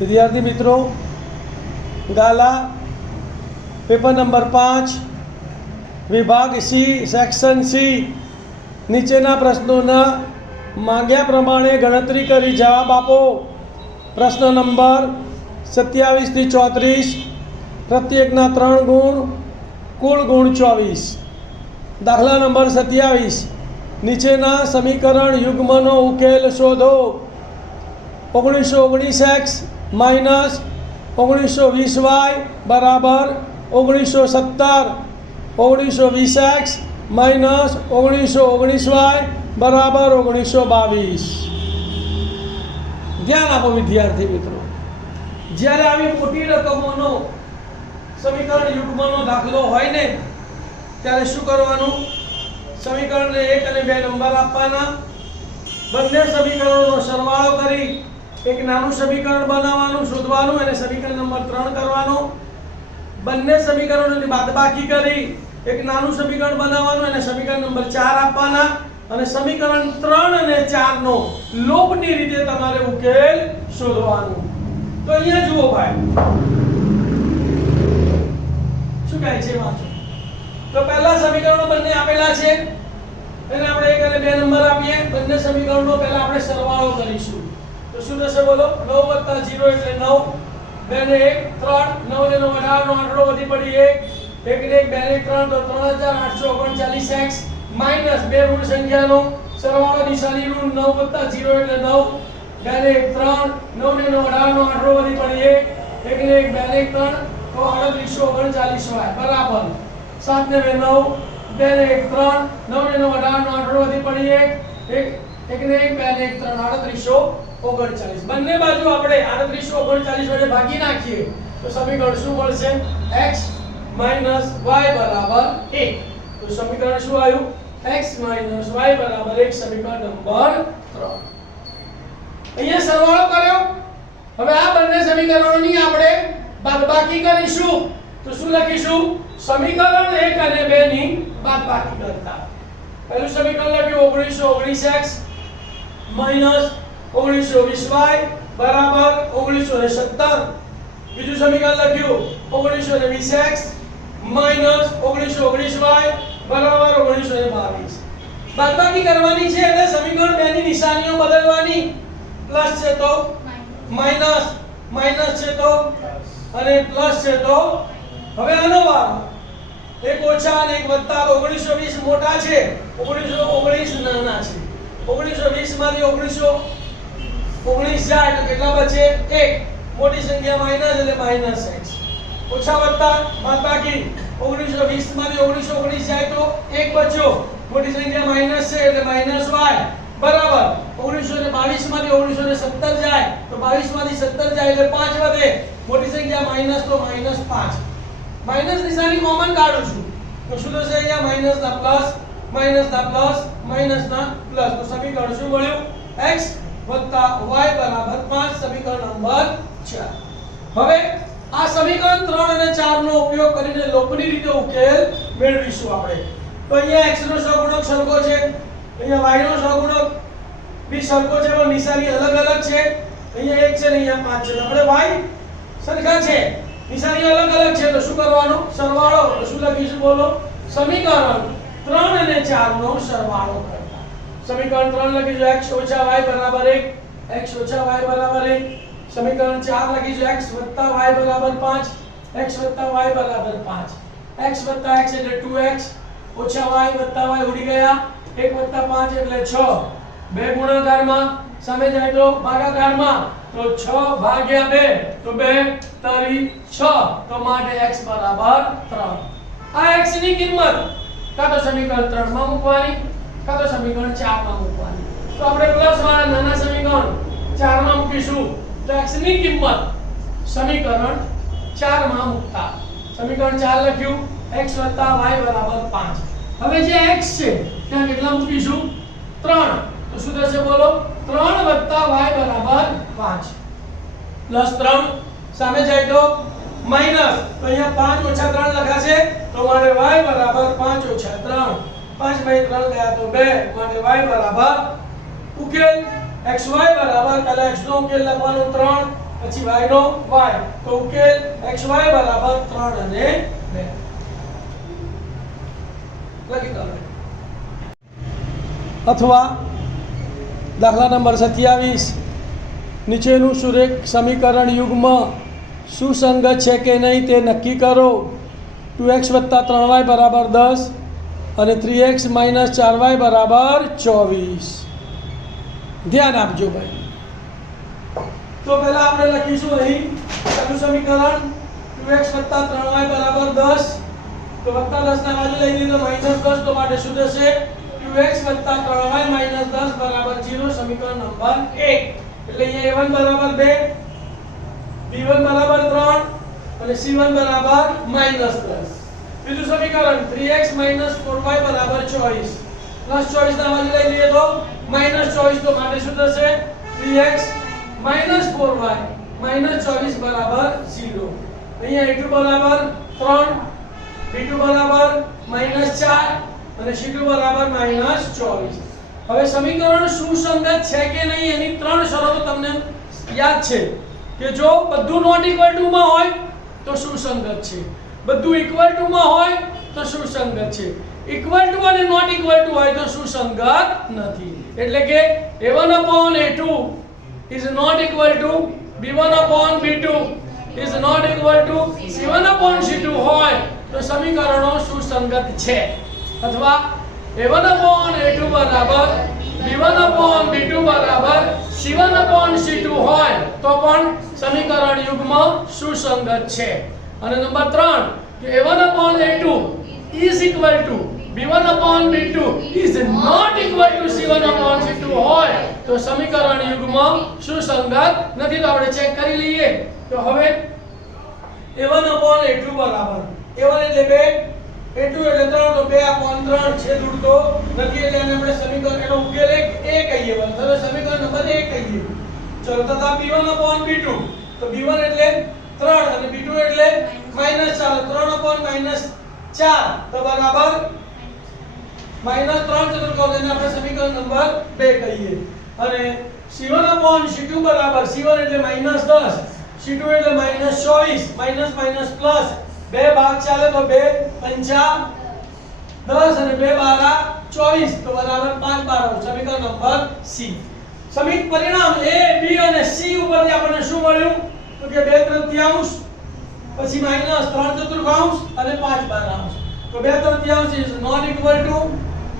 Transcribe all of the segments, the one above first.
विद्यार्थी मित्रों, गाला paper number 5 विभाग सी सेक्शन सी नीचेना प्रश्नों मांग्या प्रमाणे गणतरी करी जवाब आपो। प्रश्न नंबर 27 થી 34, प्रत्येकना 3 गुण, कुल गुण 24। दाखला नंबर 27, नीचेना समीकरण युग्मनो उकेल शोधो। 1919x माइनस 1920y बराबर 1970, 1920x माइनस 1919y बराबर 1922। ध्यान आपो विद्यार्थी मित्रों, જ્યારે આવી મોટી રકમોનો સમીકરણ યુગ્મનો દાખલો હોય ને ત્યારે શું કરવાનું? સમીકરણને 1 અને 2 નંબર આપવાના, બંને સમીકરણોનો સરવાળો કરી એક નાનું સમીકરણ બનાવવાનું, શોધવાનું અને સમીકરણ નંબર 3 કરવાનું। બંને સમીકરણોની બાદબાકી કરી એક નાનું સમીકરણ બનાવવાનું અને સમીકરણ નંબર 4 આપવાના અને સમીકરણ 3 અને 4 નો લોપની રીતે તમારે ઉકેલ શોધવાનું। તો અહીંયા જુઓ ભાઈ, શું કહે છે વાંચો। તો પહેલા સમીકરણો બંને આપેલા છે, એને આપણે 1 અને 2 નંબર આપીએ। બંને સમીકરણો પહેલા આપણે સરવાળો કરીશું। તો શું થશે બોલો? 9 + 0 એટલે 9, 2 ને 1 3, 9 ને 9 18 નો આંકડો વધી પડી 1, 1 ને 1 2 ને 3 તો 3839x માઈનસ બે ઋણ સંખ્યાનો સરવાળો નિશાની ઋણ 9 + 0 એટલે 9, 2 ને 1 3, 9 ને 9 18 નો આંકડો વધી પડી 1, 1 ને 1 2 ને 3 તો 3839y બરાબર 7 ને 2 9, 2 ને 1 3, 9 ને 9 18 નો આંકડો વધી પડી 1, 1 ને 1 2 ને 1 3 3839। બંને બાજુ આપણે 3839 વડે ભાગી નાખીએ તો સમીકરણ શું મળશે? x - y બરાબર 1। તો સમીકરણ શું આવ્યું? x - y બરાબર 1, સમીકરણ નંબર 3। અહીંયા સરવાળો કર્યો। હવે આ બંને સમીકરણોની આપણે બાદબાકી કરીશું। તો શું લખીશું? સમીકરણ 1 અને 2 ની બાદબાકી કરતા પહેલું સમીકરણ લખ્યું 1919x માઈનસ 1920y બરાબર 1970। બીજું સમીકરણ લખ્યું 1920x માઈનસ 1919y બરાબર 1922। બાદબાકી કરવાની છે એટલે સમીકરણ 2 ની નિશાનીઓ બદલવાની। પ્લસ છે તો માઈનસ, માઈનસ છે તો અને પ્લસ છે તો હવે આનો વારો એક ઓછા અને એક વત્તા। તો 1920 મોટા છે, 1919 નાના છે। 1920 માંથી 1919 જાય તો કેટલા બચે? 1। મોટી સંખ્યા માઈનસ એટલે માઈનસ x ઓછા વત્તા બાદબાકી 1920 માંથી 1919 જાય તો 1 બચ્યો, મોટી સંખ્યા માઈનસ છે એટલે માઈનસ y બરાબર 1922 માંથી 1970 જાય તો 22 માંથી 70 જાય એટલે 5 વધે, મોટી સંખ્યા માઈનસ તો માઈનસ 5। માઈનસ નિશાની કોમન કાઢું છું તો શું થશે? અહીંયા માઈનસ ના પ્લસ, માઈનસ ના પ્લસ, માઈનસ ના પ્લસ। તો સમીકરણ શું મળ્યું? x + y બરાબર 5, સમીકરણ નંબર 4। હવે આ સમીકરણ 3 અને 4 નો ઉપયોગ કરીને લોપની રીતે ઉકેલ મેળવીશું આપણે। તો અહીંયા x નો સહગુણક સરખો છે, અહીંયા y નો સહગુણક બી સરખો છે પણ નિશાની અલગ અલગ છે। અહીંયા 1 છે ને અહીંયા 5 છે, આપણે y સરખા છે, નિશાની અલગ અલગ છે તો શું કરવાનું? સરવાળો। તો શું લખીશું બોલો? સમીકરણ 3 અને 4 નો સરવાળો કરતા સમીકરણ 3 લખીશું x - y બરાબર 1, x - y બરાબર 1। સમીકરણ 4 લખીશું x + y બરાબર 5, x + y બરાબર 5। x + x એટલે 2x, ઓછા y + y ઉડી ગયા, 1 + 5 એટલે 6, બે ગુણાકારમાં સામે જાય તો ભાગાકારમાં તો 6 ભાગ્યા 2 તો 2 તરી 6 તો માટે x બરાબર 3। આ x ની કિંમત કાં તો સમીકરણ 3 માં મૂકવાની કાં તો સમીકરણ 4 માં મૂકવાની। તો આપણે પ્લસ વાળા નાના સમીકરણ 4 માં મૂકીશું તો x ની કિંમત સમીકરણ 4 માં મૂકતા સમીકરણ 4 લખ્યું x + y બરાબર 5। હવે જે x છે ત્યાં કેટલા મૂકીશું? 3। તો શું થશે બોલો? 3 + y બરાબર 5 પ્લસ 3 સામે જાય તો માઈનસ, તો અહીંયા 5 - 3 લખાશે તો માટે y બરાબર 5 - 3, 5 માંથી 3 ગયા તો 2 માટે y બરાબર ઉકેલ xy બરાબર પહેલા x નો ઉકેલ લખવાનો 3, પછી y નો y, તો ઉકેલ xy બરાબર 3 અને 2 લખી દો। અથવા દાખલા નંબર 27, નીચેનું સુરેખ સમીકરણ યુગ્મ સુસંગત છે કે નહીં તે નક્કી કરો। 2x + 3y બરાબર 10 અને 3x - 4y બરાબર 24। ધ્યાન આપજો ભાઈ। તો પહેલા આપણે લખીશું અહીં પહેલું સમીકરણ 2x + 3y બરાબર 10, તો વત્તા 10 ના બાજુ લઈ લીધો -10, તો માટે શું થશે 2x + 3y - 10 બરાબર 0। સમીકરણ નંબર 1 એટલે અહીંયા a1 બરાબર 2, b1 બરાબર 3 અને c1 બરાબર -10। બીજું સમીકરણ 3x - 4y બરાબર 24, +24 ના બાજુ લઈ લઈએ તો -24, તો માટે શું થશે 3x - 4y - 24 બરાબર 0। અહીંયા a2 બરાબર 3, b2 બરાબર -4 અને c2 બરાબર -24। હવે સમીકરણ સુસંગત છે કે નહીં એની ત્રણ શરતો તમને યાદ છે કે જો બધું નોટ ઇક્વલ ટુ માં હોય તો સુસંગત છે, બધું ઇક્વલ ટુ માં હોય તો સુસંગત છે, ઇક્વલ ટુ અને નોટ ઇક્વલ ટુ હોય તો સુસંગત નથી। એટલે કે a1/a2 is not equal to b1/b2 is not equal to c1/c2 હોય તો સમીકરણો સુસંગત છે। અથવા a1/a2 બરાબર b1/b2 બરાબર c1/c2 હોય તો પણ સમીકરણ યુગ્મ સુસંગત છે। અને નંબર 3 કે a1/a2 is equal to b1/b2 is not equal to c1/c2 હોય તો સમીકરણ યુગ્મ સુસંગત નથી। તો આપણે ચેક કરી લઈએ। તો હવે a1/a2 બરાબર a1 એટલે 2, a2 એટલે 3, તો 2/3 છેદ ઉડતો નથી એટલે આને આપણે સમીકરણ એનો ઉકેલ a કહીએ। હવે સમીકરણ નંબર 1 કહીએ। ચલો તથા b1/b2, તો b1 એટલે 3 અને b2 એટલે -4, 3/-4 તો બરાબર -3 ચતુર્કોણ, એને આપણે સમીકરણ નંબર 2 કહીએ। અને c1/c2 બરાબર c1 એટલે -10, c2 એટલે -24, માઈનસ માઈનસ પ્લસ, બે ભાગ ચાલે તો 2 પંચા 10 અને 2 બારા 24 તો બરાબર 5 બારા સમીકરણ નંબર સી। સમીકરણ પરિણામ a b અને c ઉપરથી આપણને શું મળ્યું તો કે 2/3 પછી -3 ચતુર્થાંશ અને 5 બારાંશ, તો 2/3 ઇઝ નોટ ઇક્વલ ટુ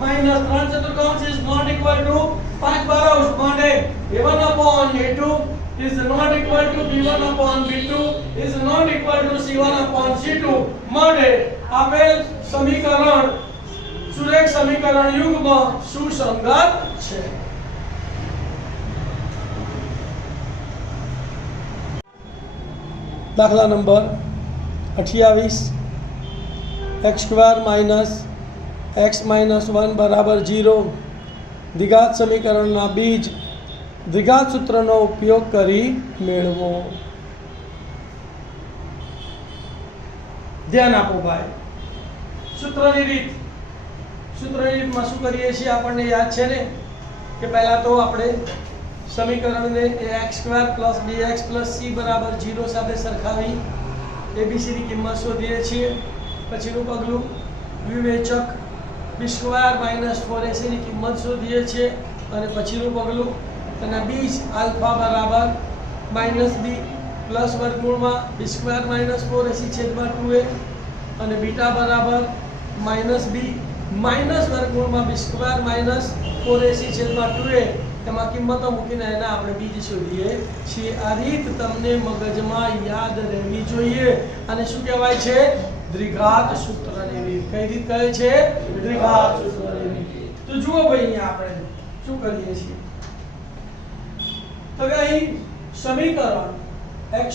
-3 ચતુર્થાંશ ઇઝ નોટ ઇક્વલ ટુ 5 બારાંશ, માટે a1/a2 is not equal to b1/b2 is not equal to c1/c2, માટે આપેલ સમીકરણ સુરેખ સમીકરણ યુગ્મ સુસંગત છે। દાખલા નંબર 28, x² - x - 1 બરાબર 0 દ્વિઘાત સમીકરણના બીજ દ્વિઘાત સૂત્રનો ઉપયોગ કરી મેળવો। ધ્યાન આપો ભાઈ। સૂત્રની રીતમાં શું કરીએ છીએ આપણને યાદ છે ને કે પહેલા તો આપણે સમીકરણને x² + bx + c બરાબર 0 સાથે સરખાવી abc ની કિંમત શોધીએ છીએ। પછીનું પગલું વિવેચક b² - 4ac ની કિંમત શોધીએ છીએ અને પછીનું પગલું તેના બીજ આલ્ફા બરાબર -b પ્લસ વર્ગમૂળમાં b² - 4ac છેદમાં 2a અને બીટા બરાબર -b માઈનસ વર્ગમૂળમાં b² - 4ac છેદમાં 2a એમાં કિંમતો મૂકીને એના આપણે બીજ શોધીએ છીએ। આ રીત તમને મગજમાં યાદ રહેવી જોઈએ અને શું કહેવાય છે દ્વિઘાત સૂત્રની રીત। કઈ રીત કહે છે દ્વિઘાત સૂત્રની રીત। તો જુઓ ભાઈ અહીંયા આપણે શું કરીએ છીએ તો અહીં સમીકરણ x² -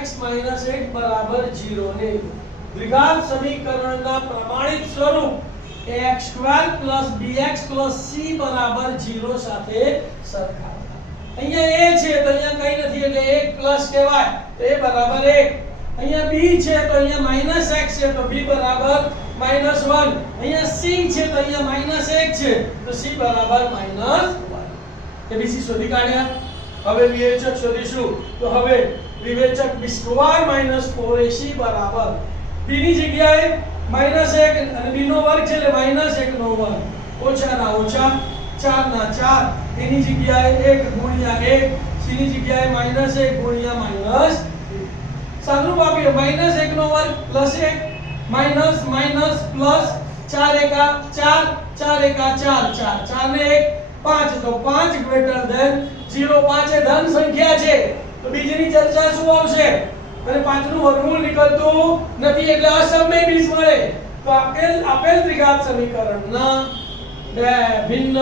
x - 1 બરાબર 0 ને દ્વિઘાત સમીકરણના પ્રમાણિત સ્વરૂપ x² + bx + c બરાબર 0 સાથે સરખાવતા। અહીંયા a છે તો અહીંયા કઈ નથી એટલે 1 પ્લસ કહેવાય તો a બરાબર 1, અહીંયા b છે તો અહીંયા -x છે તો b બરાબર -1, અહીંયા c છે તો અહીંયા -1 છે તો c બરાબર -1। abc શોધી કાઢ્યા। હવે વિવેચક શોધીશું તો હવે વિવેચક b સ્ક્વેર માઈનસ 4ac બરાબર b ની જગ્યાએ -1 અને b નો વર્ગ છે એટલે -1 નો વર્ગ ઓછા ના ઓછા 4 ના 4 એની જગ્યાએ 1 ગુણ્યા 1 c ની જગ્યાએ -1 ગુણ્યા -1 સાદુરૂપ આપીએ -1 નો વર્ગ +1 માઈનસ માઈનસ પ્લસ 4 એકા 4 4 એકા 4 4 4 ને 1 5 તો 5 ગ્રેટર ધેન 0 5 એ ધન સંખ્યા છે તો બીજની ચર્ચા શું આવશે અને 5 નું વર્ગમૂળ નીકળતું નથી એટલે અસમય બીજ મળે તો આપેલ દ્વિઘાત સમીકરણના બે ભિન્ન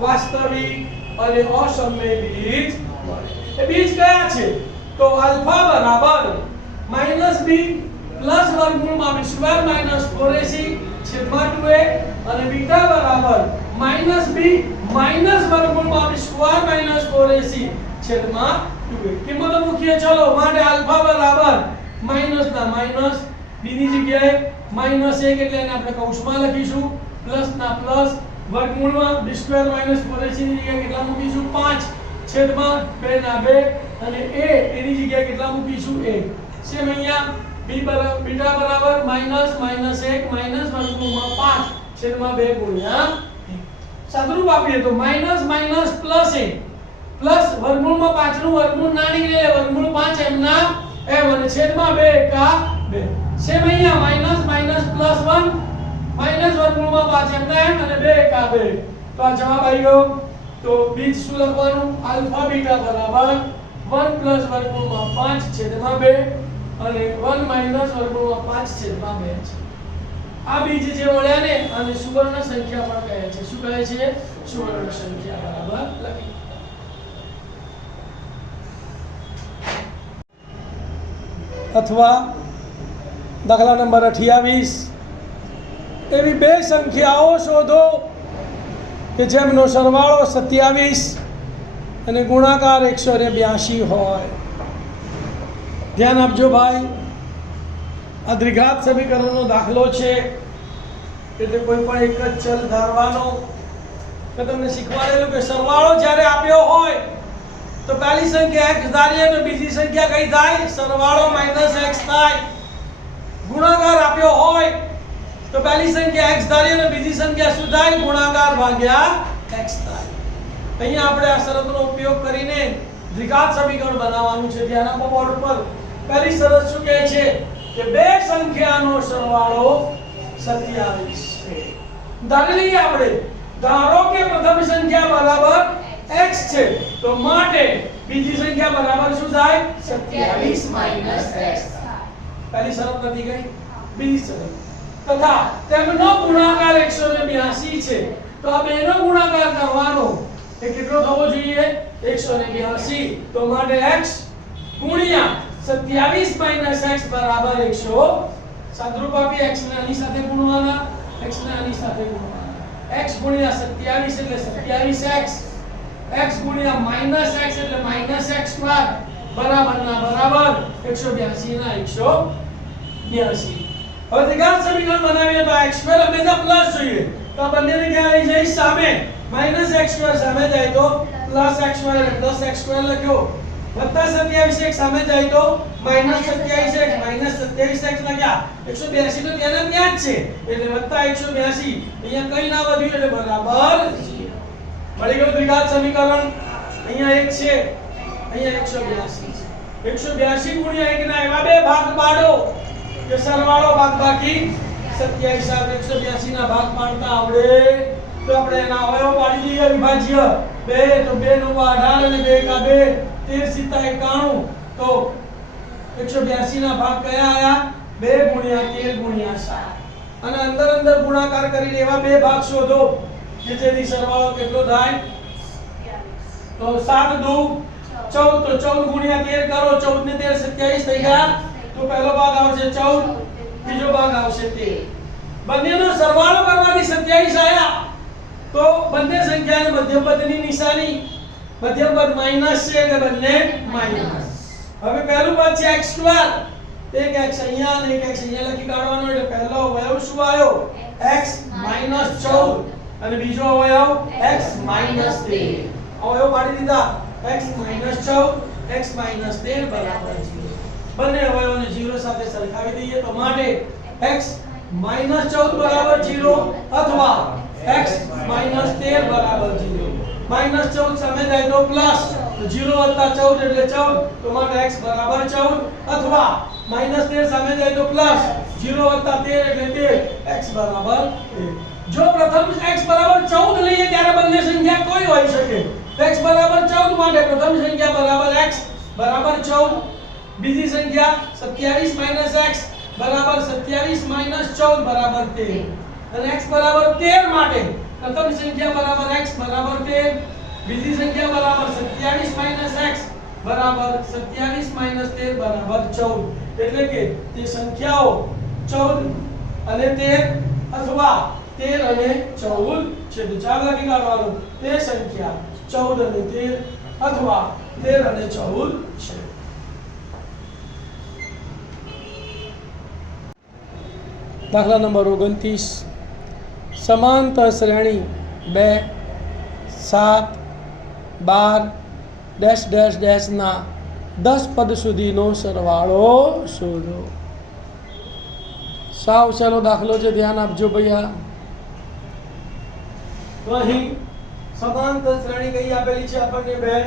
વાસ્તવિક અને અસમય બીજ મળે એ બીજ કયા છે તો આલ્ફા બરાબર -b પ્લસ વર્ગમૂળમાં b સ્ક્વેર માઈનસ 4ac છેદમાં 2a અને બીટા બરાબર -b માઈનસ વર્ગમૂળમાં b સ્ક્વેર માઈનસ 4ac છેદમાં 2a કિંમતો મૂકીએ ચલો માટે આલ્ફા બરાબર માઈનસ ના માઈનસ b ની જગ્યાએ -1 એટલે એને આપણે કૌંસમાં લખીશું પ્લસ ના પ્લસ વર્ગમૂળમાં b સ્ક્વેર માઈનસ 4ac ની જગ્યાએ કેટલા મૂકીશું 5 છેદમાં 2 ના 2 અને a એની જગ્યાએ કેટલા મૂકીશું 1 સેમ અહીંયા બીટા બરાબર -1 વર્ગમૂળમાં 5 છેદમાં 2 ગુણ્યા 1 સાદુરૂપ આપીએ તો માઈનસ પ્લસ 1 પ્લસ વર્ગમૂળમાં 5 નું વર્ગમૂળ ના નીકળે વર્ગમૂળ 5 એમના એમ અને છેદમાં 2 એકા 2 સેમ અહીંયા માઈનસ પ્લસ 1 માઈનસ વર્ગમૂળમાં 5 એમના એમ અને 2 એકા 2 તો આ જવાબ આવી ગયો તો બીજ શું લખવાનું આલ્ફા બીટા બરાબર 1 પ્લસ વર્ગમૂળમાં 5 છેદમાં 2 અને 1 માઈનસ વર્ગમૂળમાં 5 છેદમાં 2 છે આ બીજ જે મળ્યા ને અને સુવર્ણ સંખ્યા પણ કહે છે શું કહે છે સુવર્ણ સંખ્યા બરાબર લખી અથવા દાખલા નંબર 28 એવી બે સંખ્યાઓ શોધો કે જેમનો સરવાળો 27 અને ગુણાકાર 182 હોય ધ્યાન આપજો ભાઈ આ દ્વિઘાત સમીકરણનો દાખલો છે એટલે કોઈ પણ એક જ ચલ ધારવાનો મેં તમને શીખવાડેલું કે સરવાળો જ્યારે આપ્યો હોય તો પહેલી સંખ્યા x ધારીએ તો બીજી સંખ્યા કઈ થાય સરવાળો -x થાય ગુણાકાર આપ્યો હોય તો પહેલી સંખ્યા x ધારીએ તો બીજી સંખ્યા શું થાય ગુણાકાર ભાગ્યા x થાય અહીંયા આપણે આ શરતનો ઉપયોગ કરીને દ્વિઘાત સમીકરણ બનાવવાનું છે ધ્યાન આપો બોર્ડ પર પહેલી શરત શું કહે છે કે બે સંખ્યાનો સરવાળો 27 છે ધારી લઈએ આપણે ધારો કે પ્રથમ સંખ્યા બરાબર x છે તો માટે બીજી સંખ્યા બરાબર શું થાય 27 - x પહેલી શરત નથી ગઈ બીજી શરત તથા તેમનો ગુણાકાર 182 છે તો આ બેનો ગુણાકાર કરવાનો એ કેટલો થવો જોઈએ 182 તો માટે x ગુણ્યા 27 - x બરાબર 100 સાદુરૂપ આપી x ને આની સાથે ગુણવાના x ને આની સાથે ગુણવાના x ગુણ્યા 27 એટલે 27x x ગુણ્યા -x એટલે -x² બરાબર ના બરાબર 182 ના 182 હવે દ્વિઘાત સમીકરણ બનાવીએ તો x² હંમેશા પ્લસ જોઈએ તો આ બંનેને ક્યાં લઈ જઈ સામે -x² સામે જાય તો +x² એટલે +x² લખ્યો વત્તા 27x સામે જાય તો -27x -27x લખ્યા 182 તો ત્યાં જ છે એટલે વત્તા 182 અહીંયા કઈ ના વધ્યું એટલે બરાબર મળી ગયું દ્વિઘાત સમીકરણ અહીંયા 1 છે અહીંયા 182 છે 182 ગુણ્યા 1 ના એવા બે ભાગ પાડો કે સરવાળો બાદબાકી 27 આવે 182 ના ભાગ પાડતા આવડે તો આપણે એના અવયવ પાડી દઈએ વિભાજ્ય 2 તો 2 નો 18 અને 2 કા 2 13 * 91 તો 182 ના ભાગ કયા આયા 2 ગુણ્યા 13 ગુણ્યા 7 અને અંદર ગુણાકાર કરીને એવા બે ભાગ શોધો કે જેની સરવાળો કેટલો થાય તો 7 * 2 14 તો 14 ગુણ્યા 13 કરો 14 ને 13 27 થઈ ગયા તો પહેલો ભાગ આવશે 14 બીજો ભાગ આવશે 13 બંનેનો સરવાળો કરવાથી 27 આયા તો બંને સંખ્યાને મધ્યમપદની નિશાની મધ્યમપદ માઈનસ છે એટલે બંને માઈનસ હવે પહેલું પદ છે x² એક x અહીંયા અને એક x અહીંયા લખી કાઢવાનો એટલે પહેલો અવયવ શું આવ્યો x - 14 અને બીજો અવયવ x - 13 અવયવ પાડી દીધા x માઈનસ 14 x માઈનસ 13 બરાબર 0 બંને અવયવોને 0 સાથે સરખાવી દઈએ તો માટે x માઈનસ 14 બરાબર 0 અથવા x માઈનસ 13 બરાબર 0 માઈનસ 14 સામે જાય તો પ્લસ તો 0 વત્તા 14 એટલે 14 તો માટે x બરાબર 14 અથવા માઈનસ 13 સામે જાય તો પ્લસ 0 વત્તા 13 એટલે 13 x બરાબર 1 જો પ્રથમ x બરાબર 14 લઈએ ત્યારે બંને સંખ્યા કોઈ હોઈ શકે x બરાબર 14 માટે પ્રથમ સંખ્યા બરાબર x બરાબર 14 બીજી સંખ્યા 27 x બરાબર 27 14 બરાબર 13 અને x બરાબર 13 માટે પ્રથમ સંખ્યા બરાબર x બરાબર 13 બીજી સંખ્યા બરાબર 27 x બરાબર 27 13 બરાબર 14 એટલે કે તે સંખ્યાઓ 14 અને 13 અથવા 13 અને 14 છે તો ચાલો લખી કાઢવાનું તે સંખ્યા 14 અને 13 અથવા 13 અને 14 છે દાખલા નંબર 29 સમાંતર શ્રેણી 2 7 12 ડેશ ડેશ ડેશ ના 10 પદ સુધીનો સરવાળો શોધો સાવ સહેલો દાખલો છે ધ્યાન આપજો ભૈયા તો અહીં સમાંતર શ્રેણી કઈ આપેલી છે આપણને 2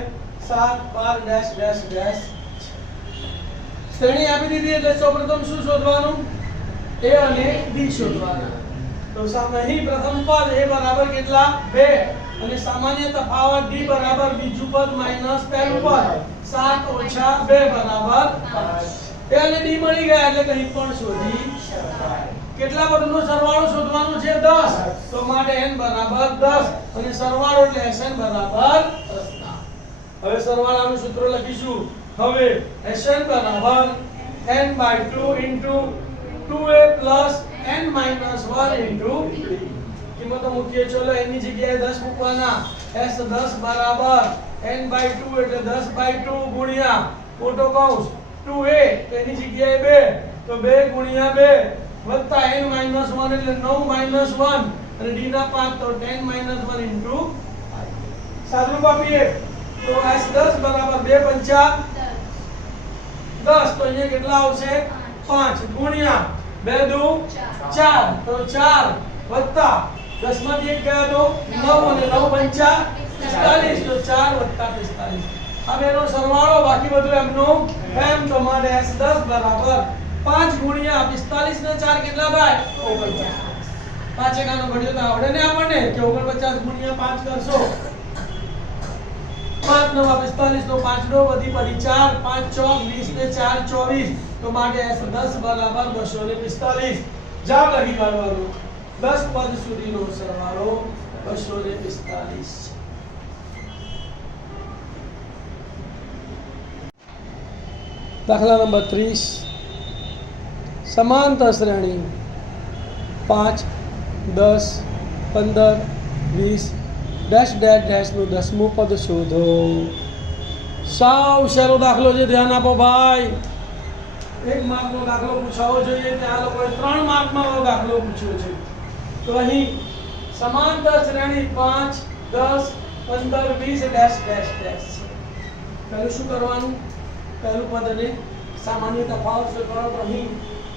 7 12 ડેશ ડેશ ડેશ શ્રેણી આપી દીધી એટલે સૌપ્રથમ શું શોધવાનું a અને b શોધવાના તો સામે અહીં પ્રથમ પદ a બરાબર કેટલા 2 અને સામાન્ય તફાવત d બરાબર બીજું પદ માઈનસ પહેલું પદ 7 ઓછા 2 બરાબર 5 a અને d મળી ગયા એટલે કંઈ પણ શોધી શકાય કેટલા પદનો સરવાળો શોધવાનો છે 10 તો માટે n બરાબર 10 અને સરવાળો એટલે sn બરાબર 10 હવે સરવાળાનું સૂત્ર લખીશું હવે sn બરાબર n/2 2a plus n minus 1 into કિંમતો મૂકીએ ચલો n ની જગ્યાએ 10 મૂકવાના s 10 બરાબર n/2 એટલે 10/2 ગુણ્યા મોટો કૌંસ 2a તેની જગ્યાએ 2 તો 2 ગુણ્યા 2 વત્તા n minus 1 એટલે 9 minus 1 અને d ના 5 તો 10 minus 1 into સાદુરૂપ આપીએ તો s 10 બરાબર 2 પંચા 10 તો અહીંયા કેટલા આવશે 5 ગુણ્યા 2 દુ 4 તો 4 વત્તા 10 માંથી 1 ગયા તો 9 અને 9 પંચા 45 તો 4 વત્તા 45 હવે એનો સરવાળો બાકી બધું એમનું એમ તો માટે s 10 બરાબર 5 ગુણ્યા 45 ને 4 કેટલા થાય 49 5 એકાનો ઘડ્યો તો આવડે ને આપણને કે 49 ગુણ્યા 5 કરશો 5 9 45 નો 5 નો વધી પડી 4 5 ચોક 20 ને 4 24 તો માટે s 10 બરાબર 245 જવાબ લખી કાઢવાનો 10 પદ સુધીનો સરવાળો 245 દાખલા નંબર 30 સમાંતર શ્રેણી 5 10 15 20 ડેશ ડેશ ડેશ નું 10મું પદ શોધો સાવ સહેલો દાખલો છે ધ્યાન આપો ભાઈ 1 માર્કનો દાખલો પૂછાવો જોઈએ ત્યાં લોકોએ 3 માર્કમાં દાખલો પૂછ્યો છે તો અહીં સમાંતર શ્રેણી 5 10 15 20 ડેશ ડેશ ડેશ છે પહેલું શું કરવાનું પહેલું પદને સામાન્ય તફાવત શોધવાનો તો અહીં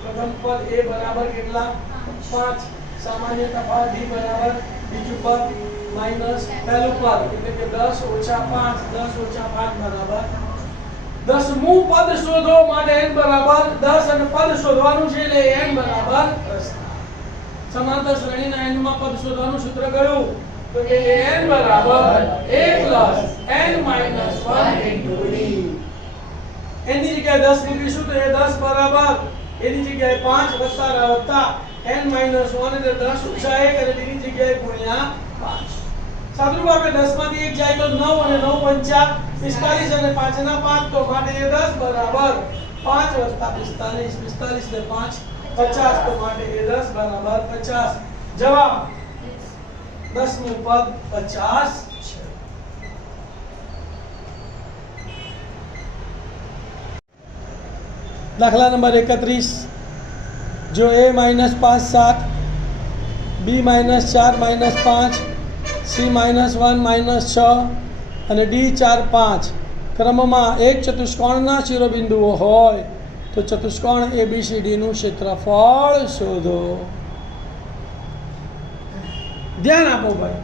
પ્રથમ પદ a બરાબર કેટલા 5 સામાન્ય તફાવત d બરાબર બીજું પદ માઈનસ પહેલું પદ એટલે કે 10 ઓછા 5 10 ઓછા 5 બરાબર 10મું પદ શોધો માટે n બરાબર 10 અને પદ શોધવાનું છે એટલે n બરાબર 10 સમાંતર શ્રેણીના n માં પદ શોધવાનું સૂત્ર કયું તો કે n બરાબર a n - 1 into d n ની જગ્યાએ 10 મૂકીશું તો એ 10 બરાબર એની જગ્યાએ 5 વત્તા n - 1 એટલે 10 ઓછા 1 અને d ની જગ્યાએ ગુણ્યા 5 સાદુરૂપ આપણે 10 માંથી 1 જાય તો 9 અને 9 પંચા 45 અને 5 ના 5 તો માટે એ 10 બરાબર 5 વત્તા 45 45 ને 5 50 તો માટે એ 10 બરાબર 50 જવાબ 10મું પદ 50 છે દાખલા નંબર 31 જો a - 5 7 b - 4 - 5 c - 1 - 6 અને D 4 5 ક્રમમાં એક ચતુષ્કોણના શિરોબિંદુઓ હોય તો ચતુષ્કોણ ABCD નું ક્ષેત્રફળ શોધો. ધ્યાન આપો ભાઈ,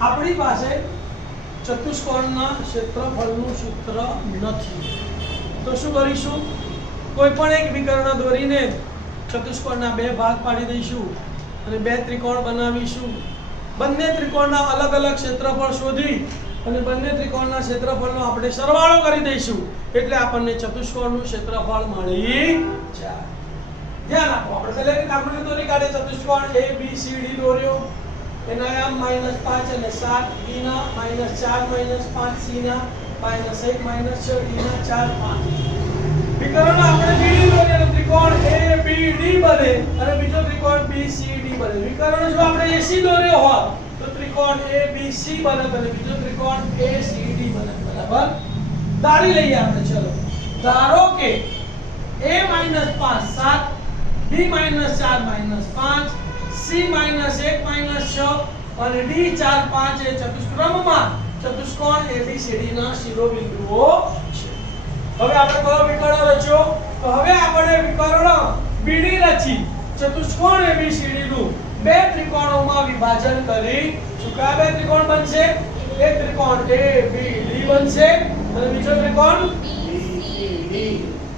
આપણી પાસે ચતુષ્કોણના ક્ષેત્રફળનું સૂત્ર નથી, તો શું કરીશું? કોઈ પણ એક વિકર્ણ દોરીને ચતુષ્કોણના બે ભાગ પાડી દઈશું અને બે ત્રિકોણ બનાવીશું. બંને ત્રિકોણના અલગ અલગ ક્ષેત્રફળ શોધી અને બંને ત્રિકોણના ક્ષેત્રફળનો આપણે સરવાળો કરી દઈશું એટલે આપણને ચતુષ્કોણનું ક્ષેત્રફળ મળી જાય. ધ્યાન આપો, આપણે પહેલાની આકૃતિ દોરી કાઢે ચતુષ્કોણ ABCD દોર્યો, એના આમ -5 અને 7, B ના -4 -5, C ના -1 -6, D ના 4 5. વિકર્ણ આપણે BD દોરીએ તો ત્રિકોણ ABD બને અને બીજો ત્રિકોણ BCD બને. વિકર્ણ જો આપણે AC દોર્યો હોત તો ત્રિકોણ ABC બને અને બીજો ત્રિકોણ ACD બને. બરાબર, ધારી લઈએ આપણે. ચલો, ધારો કે A -5 7, B -4 -5, C -1 -6 અને D 4 5 એ ચતુષ્ક્રમમાં ચતુષ્કોણ ABCD ના શિરોબિંદુઓ છે. હવે આપણે કયો વિકર્ણ રચ્યો? તો હવે આપણે વિકર્ણ BD રચી ચતુષ્કોણ ABCD નું બે ત્રિકોણોમાં વિભાજન કરી કયા બે ત્રિકોણ બનશે? એક ત્રિકોણ ABD બનશે અને બીજો ત્રિકોણ BCD.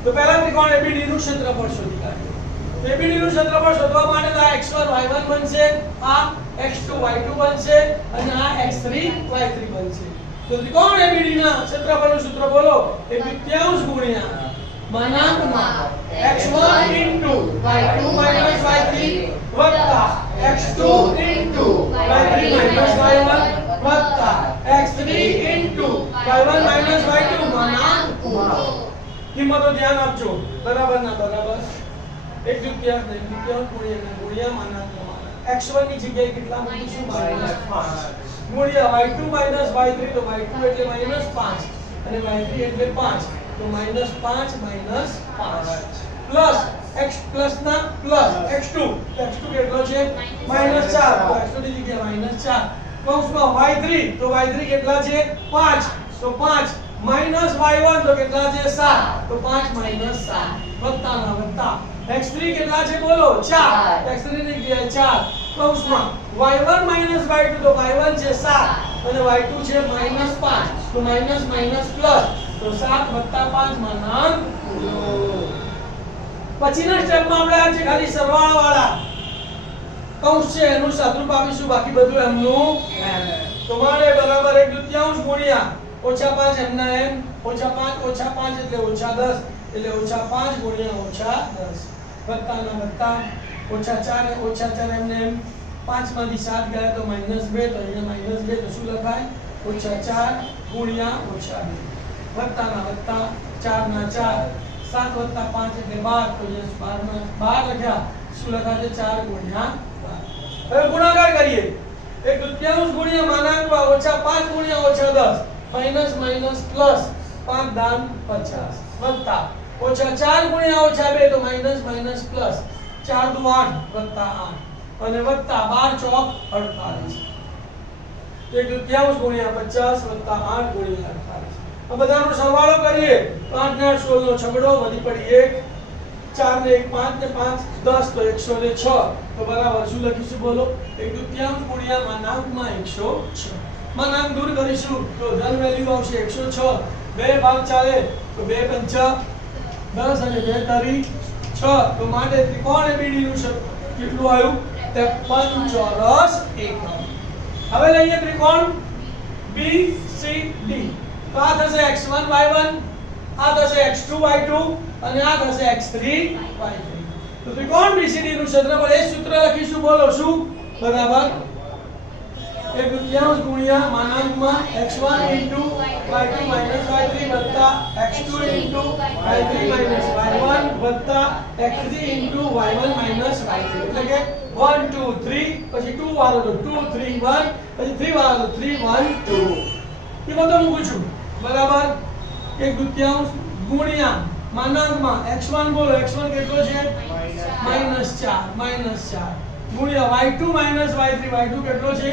તો પહેલા ત્રિકોણ ABD નું ક્ષેત્રફળ શોધી કાઢીએ. ABD નું ક્ષેત્રફળ શોધવા માટે આ x1 y1 બનશે, આ x2 y2 બનશે અને આ x3 y3 બનશે. તો ત્રિકોણ ABD ના ક્ષેત્રફળનું સૂત્ર બોલો. એ દ્વિતીયાંશ ગુણ્યા માનાંકમાં x1 y2 y3 વત્તા x2 y3 y1 વત્તા x3 y1 y2 માનાંકમાં. કિંમતો ધ્યાન આપજો. બરાબર ના બરાબર? એક દ્વિતીયાંશ ને દ્વિતીયાંશ ગુણ્યા માનાંકમાં x1 ની જગ્યાએ કેટલા મૂકીશું? -5 ગુણ્યા y2 y3 તો y2 એટલે -5 અને y3 એટલે 5 તો -5 5 પ્લસ x પ્લસ ના પ્લસ x2 કેટલો છે? -4 તો x2 ની જગ્યાએ -4 કૌંસમાં y3 તો y3 કેટલા છે? 5 તો 5 માઈનસ y1 તો કેટલા છે? 7 તો 5 - 7 વત્તા ના વત્તા x3 કેટલા છે બોલો? 4 x3 ની જગ્યાએ 4 કૌંસમાં y1 y2 તો y1 છે 7 અને y2 છે -5 તો માઈનસ માઈનસ પ્લસ તો 7 + 5 માનાંક. પછીના સ્ટેપમાં આપણે આ જે ખાલી સરવાળા વાળા કૌંસ છે એનું સાદુરૂપ આપીશું, બાકી બધું એમનું તો મારે બરાબર એક દ્વિતીયાંશ ગુણ્યા -5 એમના એમ -5 એટલે -10 એટલે -5 ગુણ્યા -10 વત્તા ના વત્તા -4 એમને એમ 5 માંથી 7 ગયા તો -2 તો અહીંયા -2 તો શું લખાય? -4 ગુણ્યા -2 વત્તા ના વત્તા 4 ના 4 7 + 5 એટલે 12 તો અહીંયા 12 લખ્યા. શું લખાશે? 4 ગુણ્યા 12. હવે ગુણાકાર કરીએ. એક દ્વિતીયાંશ ગુણ્યા માનાંકમાં -5 ગુણ્યા -10 માઈનસ માઈનસ પ્લસ 5 દાન 50 વત્તા -4 ગુણ્યા -2 તો માઈનસ માઈનસ પ્લસ 4 દુ 8 વત્તા 8 અને વત્તા 12 ચોક 48. તો એક દ્વિતીયાંશ ગુણ્યા 50 વત્તા 8 ગુણ્યા 48. આ બધાનો સરવાળો કરીએ તો 8 ને 8 16 નો છગડો વધી પડી 1 4 ને 1 5 ને 5 10 તો 106 તો બરાબર શું લખીશું બોલો? એક દ્વિતીયાંશ ગુણ્યા માનાંકમાં 106. માનાંક દૂર કરીશું તો ધન વેલ્યુ આવશે 106. બે ભાગ ચાલે તો 2 પંચા 10 અને 2 તારી 6 તો માટે ત્રિકોણ ABD નું કેટલું આવ્યું? 53 ચોરસ એકમ. હવે લઈએ ત્રિકોણ BCD. તો આ થશે x1 y1, આ થશે x2 y2 અને આ થશે x3 y3. તો ત્રિકોણ BCD નું ક્ષેત્રફળ એ સૂત્ર લખીશું બોલો શું? બરાબર એક દ્વિતીયાંશ ગુણ્યા માનાંકમાં x1 * y2 - y3 વત્તા x2 * y3 - y1 વત્તા x3 * y1 - y3 એટલે કે 1 2 3 પછી 2 વાળો તો 2 3 1 પછી 3 વાળો તો 3 1 2. એ બધું મૂકું છું. બરાબર એક દ્વિતીયાંશ ગુણ્યા માનાંકમાં x1 બોલો x1 કેટલો છે? -4 ગુણ્યા y2 - y3 y2 કેટલો છે?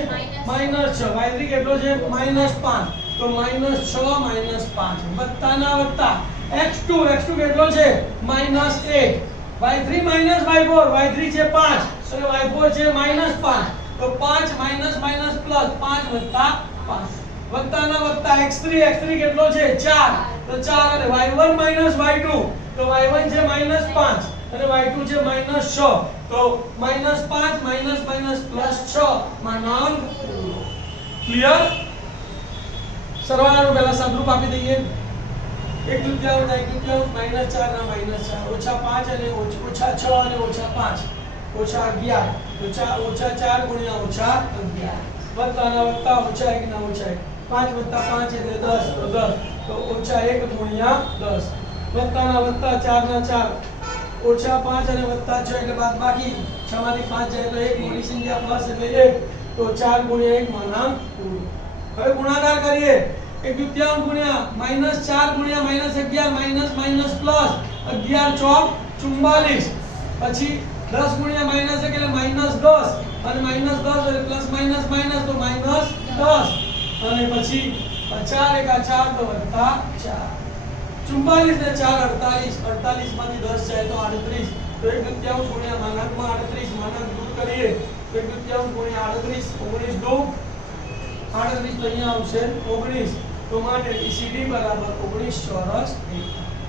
-6 y3 કેટલો છે? -5 તો તો -6 -5 વત્તાના વત્તા x2 કેટલો છે -1 y3 -y4 y3 છે 5 અને y4 છે -5 તો 5 માઈનસ માઈનસ પ્લસ 5 વત્તા 5 વત્તાના વત્તા x3 કેટલો છે 4 તો 4 અને y1 માઈનસ y2 તો y1 છે -5 અને y2 છે -6 તો -5 માઈનસ માઈનસ પ્લસ 6 માનાંક ક્લિયર સરવાળાનું પહેલા સાદરૂપ આપી દઈએ 1 દુત્યાંશ -4 ના -4 -5 અને -6 અને -5 -11 તો 4 ગુણ્યા -11 વત્તાના વત્તા -1 ના -1 5 વત્તા 5 એટલે 10 તો 10 તો -1 ગુણ્યા 10 વત્તાના વત્તા 4 ના 4 -5 અને વત્તા 6 એટલે બાદબાકી 6 માંથી 5 જાય તો 1 મોની સંખ્યા પ્લસ એટલે 1 તો 4 ગુણ્યા 1 માનાંક પૂરું હવે ગુણાકાર કરીએ 1 દુત્યાંશ ગુણ્યા -4 ગુણ્યા -11 માઈનસ માઈનસ પ્લસ 11 ચોક 44 પછી 10 ગુણ્યા -1 એટલે -10 અને -10 એટલે પ્લસ માઈનસ માઈનસ તો -10 અને પછી 4 × 4 તો વત્તા 4 44 ને 4 48 માંથી 10 જાય તો 38 તો 1 દુત્યાંશ ગુણ્યા માનાંકમાં 38 માનાંક દૂર કરીએ તો 1 દુત્યાંશ ગુણ્યા 38 19 દો 38 તો અહીંયા આવશે 19 તો માટે BCD બરાબર 19 ચોરસ